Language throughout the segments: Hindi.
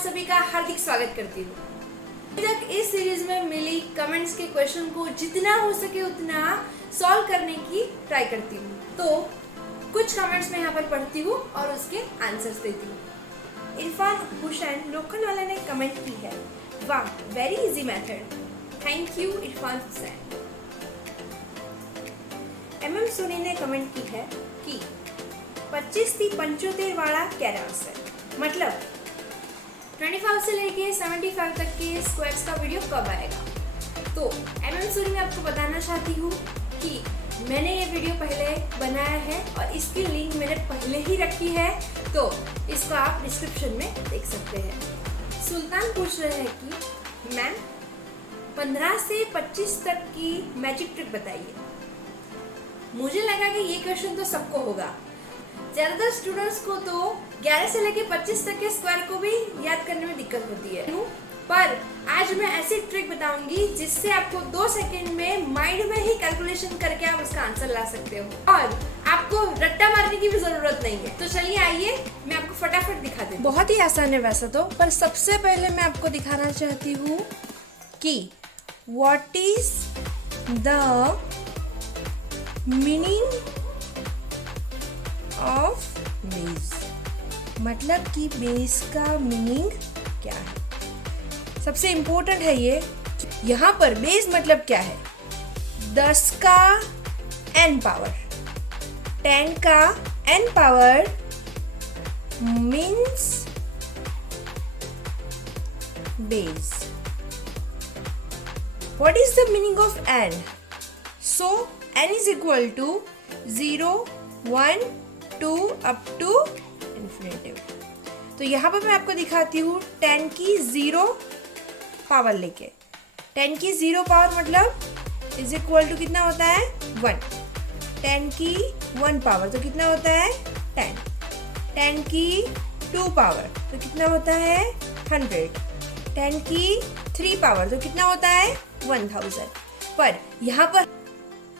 सभी का हार्दिक स्वागत करती हूँ। अभी तक इस सीरीज में मिली कमेंट्स के क्वेश्चन को जितना हो सके उतना सॉल्व करने की ट्राई करती हूँ। तो कुछ कमेंट्स मैं यहाँ पर पढ़ती हूँ और उसके आंसर्स देती हूँ। इरफान हुसैन लोखंड वाला ने कमेंट की है, वाह very easy method, thank you Irfan Hussain. MM Soni ने कमेंट की है कि 25 થી 75 वाला कैरस है, मतलब 25 से लेके 75 तक के स्क्वायर्स का वीडियो कब आएगा। तो MM सोनी में आपको बताना चाहती हूँ कि मैंने ये वीडियो पहले बनाया है और इसकी लिंक मैंने पहले ही रखी है, तो इसको आप डिस्क्रिप्शन में देख सकते हैं। सुल्तान पूछ रहे हैं कि मैम 15 से 25 तक की मैजिक ट्रिक बताइए। मुझे लगा कि ये क्वेश्चन तो सबको होगा, ज़्यादातर स्टूडेंट्स को तो 11 से लेकर 25 तक के स्क्वायर को भी याद करने में दिक्कत होती है, पर आज मैं ऐसी ट्रिक बताऊंगी जिससे आपको 2 सेकंड में माइंड में ही कैलकुलेशन करके आप उसका आंसर ला सकते हो और आपको रट्टा मारने की भी जरूरत नहीं है। तो चलिए आइए मैं आपको फटाफट दिखा देती हूँ। बहुत ही आसान है वैसे तो, पर सबसे पहले मैं आपको दिखाना चाहती हूँ कि what is the meaning of base, मतलब कि बेस का मीनिंग क्या है। सबसे इम्पोर्टेंट है ये, यहाँ पर बेस मतलब क्या है, 10 का n पावर, 10 का n power means base. What is the meaning of n? So n is equal to 0, 1, 2 up to infinitive। तो यहाँ पर मैं आपको दिखाती हूँ 10 की 0 पावर लेके। 10 की 0 पावर मतलब इज इक्वल टू कितना होता है 1। 10 की 1 पावर तो कितना होता है 10। 10 की 2 पावर तो कितना होता है 100। 10 की 3 पावर तो कितना होता है 1000। पर यहाँ पर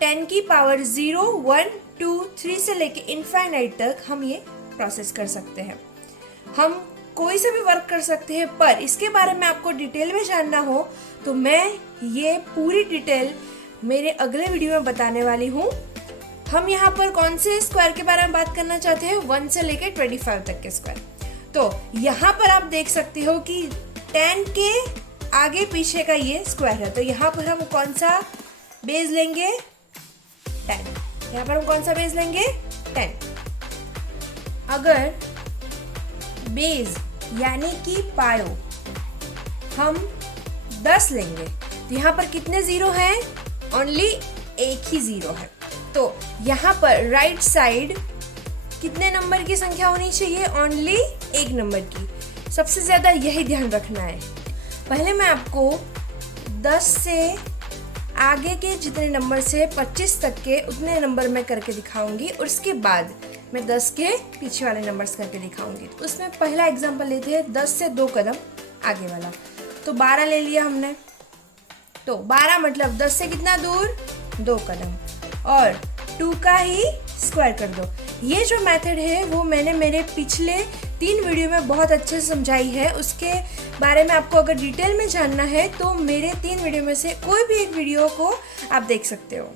10 की पावर 0, 1, 2, 3 से लेके इनफाइनाइट तक हम ये प्रोसेस कर सकते हैं। हम कोई से भी वर्क कर सकते हैं, पर इसके बारे में आपको डिटेल में जानना हो तो मैं ये पूरी डिटेल मेरे अगले वीडियो में बताने वाली हूँ। हम यहाँ पर कौन से स्क्वायर के बारे में बात करना चाहते हैं, 1 से लेकर 25 तक के स्क्वायर। तो यहाँ पर आप देख सकते हो कि 10 के आगे पीछे का ये स्क्वायर है, तो यहाँ पर हम कौन सा बेस लेंगे 10। यहाँ पर हम कौन सा बेस लेंगे 10। अगर बेस यानी कि पायो हम 10 लेंगे तो यहाँ पर कितने जीरो हैं, ओनली एक ही जीरो है। तो यहाँ पर राइट साइड कितने नंबर की संख्या होनी चाहिए, ओनली एक नंबर की। सबसे ज्यादा यही ध्यान रखना है। पहले मैं आपको 10 से आगे के जितने नंबर से 25 तक के उतने नंबर मैं करके दिखाऊंगी, और उसके बाद मैं 10 के पीछे वाले नंबर्स करके दिखाऊंगी। तो उसमें पहला एग्जांपल लेते हैं 10 से 2 कदम आगे वाला। तो 12 ले लिया हमने, तो 12 मतलब 10 से कितना दूर 2 कदम, और 2 का ही स्क्वायर कर दो। ये जो मेथड है वो मैंने मेरे पिछले 3 वीडियो में बहुत अच्छे से समझाई है। उसके बारे में आपको अगर डिटेल में जानना है तो मेरे 3 वीडियो में से कोई भी एक वीडियो को आप देख सकते हो।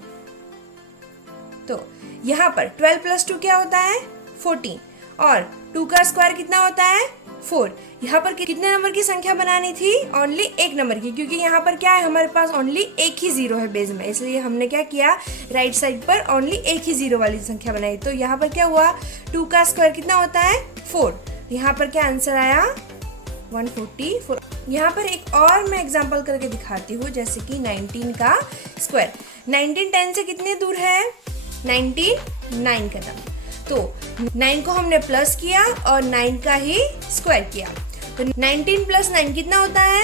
तो यहाँ पर 12 + 2 क्या होता है 14, और 2 का स्क्वायर कितना होता है 4। यहाँ पर कितने नंबर की संख्या बनानी थी, ओनली एक नंबर की, क्योंकि यहाँ पर क्या है हमारे पास ओनली एक ही जीरो है बेस में, इसलिए हमने क्या किया राइट साइड पर ओनली एक ही जीरो वाली संख्या बनाई। तो यहाँ पर क्या हुआ 2 का स्क्वायर कितना होता है 4। यहाँ पर क्या आंसर आया 144। यहाँ पर एक और मैं एग्जांपल करके दिखाती हूँ, जैसे कि 19 का स्क्वायर। 19 10 से कितने दूर है 19 9 कदम। तो 9 को हमने प्लस किया और 9 का ही स्क्वायर किया, तो 19 + 9 कितना होता है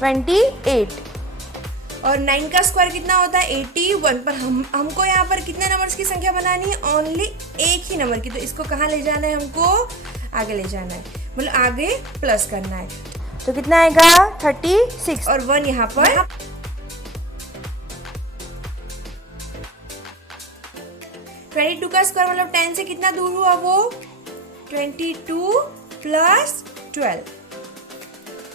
28, और 9 का स्क्वायर कितना होता है 81। पर हमको यहाँ पर कितने नंबर्स की संख्या बनानी है, ओनली एक ही नंबर की। तो इसको कहाँ ले जाना है, हमको आगे ले जाना है, मतलब आगे प्लस करना है। तो कितना आएगा 36, और 1 यहाँ पर 22 का स्क्वायर मतलब 10 से कितना दूर हुआ वो 22 प्लस 12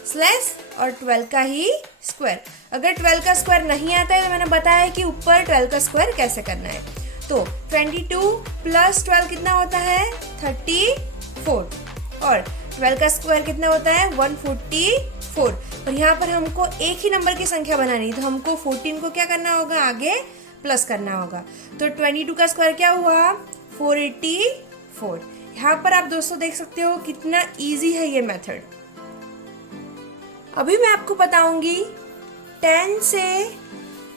स्लैश और 12 का ही स्क्वायर। अगर 12 का स्क्वायर नहीं आता है तो मैंने बताया कि ऊपर 12 का स्क्वायर कैसे करना है। तो 22 प्लस 12 कितना होता है 34 और 12 का स्क्वायर कितना होता है 144। और यहाँ पर हमको एक ही नंबर की संख्या बनानी है तो हमको 14 को क्या करना होगा, आगे प्लस करना होगा। तो 22 का स्क्वायर क्या हुआ 484। यहाँ पर आप दोस्तों देख सकते हो कितना इजी है ये मेथड। अभी मैं आपको बताऊंगी 10 से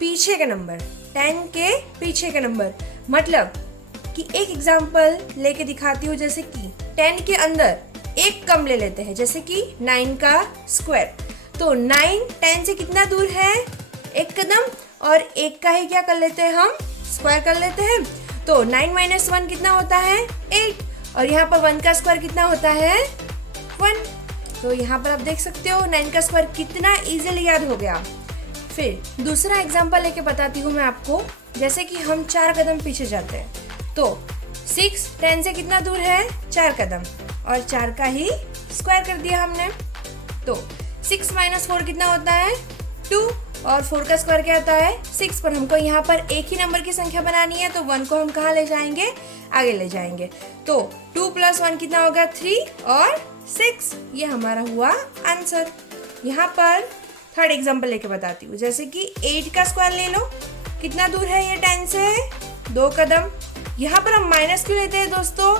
पीछे का नंबर, 10 के पीछे का नंबर, मतलब कि एक एग्जांपल लेके दिखाती हूँ। जैसे कि 10 के अंदर एक कम ले लेते हैं, जैसे कि 9 का स्क्वायर। तो 9 10 से कितना दूर है, एक कदम, और एक का ही क्या कर लेते हैं हम, स्क्वायर कर लेते हैं। तो 9 - 1 कितना होता है 8, और यहाँ पर 1 का स्क्वायर कितना होता है 1। तो यहाँ पर आप देख सकते हो 9 का स्क्वायर कितना इजीली याद हो गया। फिर दूसरा एग्जांपल लेके बताती हूँ मैं आपको। जैसे कि हम 4 कदम पीछे जाते हैं तो 6 10 से कितना दूर है 4 कदम, और 4 का ही स्क्वायर कर दिया हमने। तो 6 - 4 कितना होता है 2, और 4 का स्क्वायर क्या होता है 6। पर हमको यहाँ पर एक ही नंबर की संख्या बनानी है तो 1 को हम कहाँ ले जाएंगे, आगे ले जाएंगे। तो 2 + 1 कितना होगा 3 और 6, ये हमारा हुआ आंसर। यहाँ पर थर्ड एग्जांपल लेके बताती हूँ। जैसे कि 8 का स्क्वायर ले लो, कितना दूर है ये 10 से 2 कदम। यहाँ पर हम माइनस क्यों लेते हैं दोस्तों,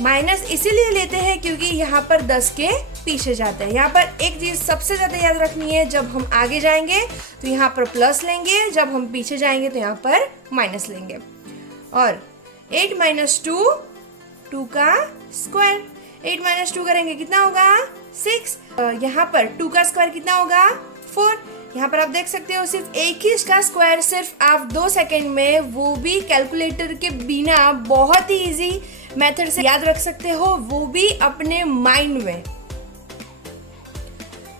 माइनस इसीलिए लेते हैं क्योंकि यहाँ पर 10 के पीछे जाते हैं। यहाँ पर एक चीज सबसे ज्यादा याद रखनी है, जब हम आगे जाएंगे तो यहाँ पर प्लस लेंगे, जब हम पीछे जाएंगे तो यहाँ पर माइनस लेंगे। और 8 - 2 2 का स्क्वायर, 8 - 2 करेंगे कितना होगा 6। यहाँ पर 2 का स्क्वायर कितना होगा 4। यहाँ पर आप देख सकते हो सिर्फ एक ही इसका स्क्वायर सिर्फ आप 2 सेकेंड में, वो भी कैलकुलेटर के बिना, बहुत ही इजी मेथड से याद रख सकते हो, वो भी अपने माइंड में।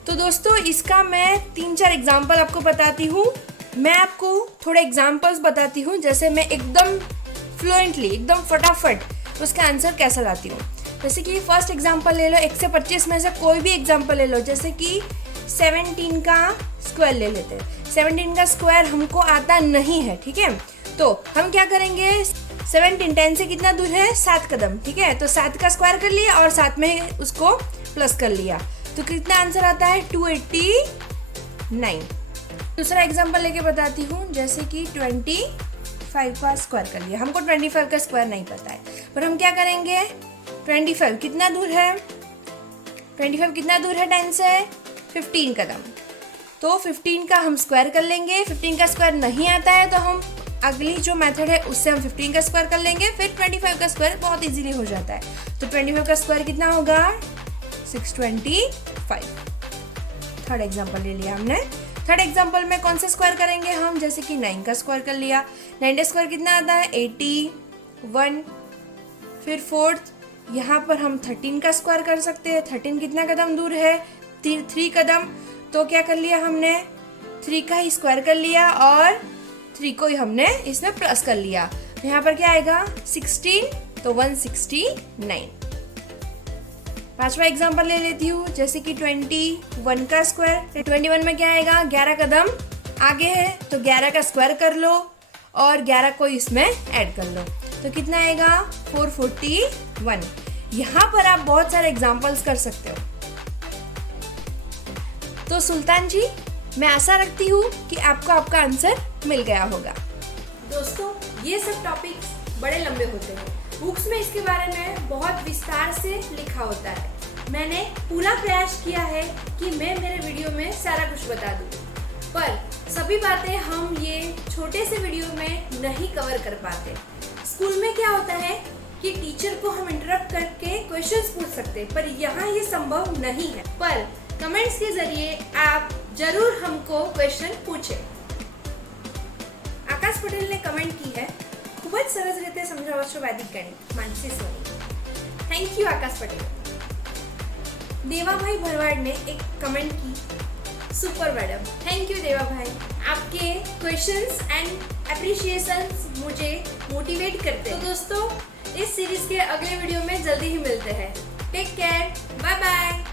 तो दोस्तों इसका मैं 3-4 एग्जाम्पल आपको बताती हूँ। मैं आपको थोड़े एग्जाम्पल्स बताती हूँ, जैसे मैं एकदम फ्लुएंटली, एकदम फटाफट उसका आंसर कैसे लाती हूँ। जैसे कि फर्स्ट एग्जाम्पल ले लो, 1 से 25 में से कोई भी एग्जाम्पल ले लो। जैसे कि 17 का स्क्वायर ले लेते हैं। 17 का स्क्वायर हमको आता नहीं है, ठीक है। तो हम क्या करेंगे, 17 10 से कितना दूर है 7 कदम, ठीक है। तो 7 का स्क्वायर कर लिया और साथ में उसको प्लस कर लिया, तो कितना आंसर आता है 289। दूसरा एग्जाम्पल लेके बताती हूँ। जैसे कि 25 का स्क्वायर कर लिया, हमको 25 का स्क्वायर नहीं पता है, पर हम क्या करेंगे, 25 कितना दूर है, 25 कितना दूर है 10 से 15 कदम। तो 15 का हम स्क्वायर कर लेंगे। 15 का स्क्वायर नहीं आता है तो हम अगली जो मेथड है उससे हम 15 का स्क्वायर कर लेंगे, फिर 25 का स्क्वायर बहुत इजीली हो जाता है। तो 25 का स्क्वायर कितना होगा 625। थर्ड एग्जांपल ले लिया हमने। थर्ड एग्जांपल में कौन सा स्क्वायर करेंगे हम, जैसे कि 9 का स्क्वायर कर लिया। 9 का स्क्वायर कितना आता है 81। फिर फोर्थ यहाँ पर हम 13 का स्क्वायर कर सकते हैं। 13 कितना कदम दूर है 3 कदम। तो क्या कर लिया हमने, 3 का ही स्क्वायर कर लिया और 3 को ही हमने इसमें प्लस कर लिया। यहाँ पर क्या आएगा 16, तो 169। पांचवा एग्जांपल ले लेती हूँ। जैसे कि 21 का स्क्वायर, 21 में क्या आएगा 11 कदम आगे है, तो 11 का स्क्वायर कर लो और 11 को इसमें ऐड कर लो, तो कितना आएगा 441। यहाँ पर आप बहुत सारे एग्जांपल्स कर सकते हो। तो सुल्तान जी, मैं आशा रखती हूँ कि आपको आपका आंसर मिल गया होगा। दोस्तों ये सब टॉपिक्स बड़े लंबे होते हैं, बुक्स में इसके बारे में बहुत विस्तार से लिखा होता है। मैंने पूरा प्रयास किया है कि मैं मेरे वीडियो में सारा कुछ बता दूँ, पर सभी बातें हम ये छोटे से वीडियो में नहीं कवर कर पाते। स्कूल में क्या होता है कि टीचर को हम इंटरप्ट करके क्वेश्चंस पूछ सकते हैं, पर यहाँ ये संभव नहीं है। पर कमेंट्स के जरिए आप जरूर हमको क्वेश्चन पूछें। आकाश पटेल ने कमेंट की है, खूब सरस रीते समझाવો છો વૈદિક ગણિત માનસી સોની। थैंक यू आकाश पटेल। देवा भाई भरवाड़ ने एक कमेंट की, सुपर मैडम। थैंक यू देवा भाई, आपके क्वेश्चंस एंड एप्रिशिएशंस मुझे मोटिवेट करते हैं। तो दोस्तों इस सीरीज के अगले वीडियो में जल्दी ही मिलते हैं। Take care, bye bye.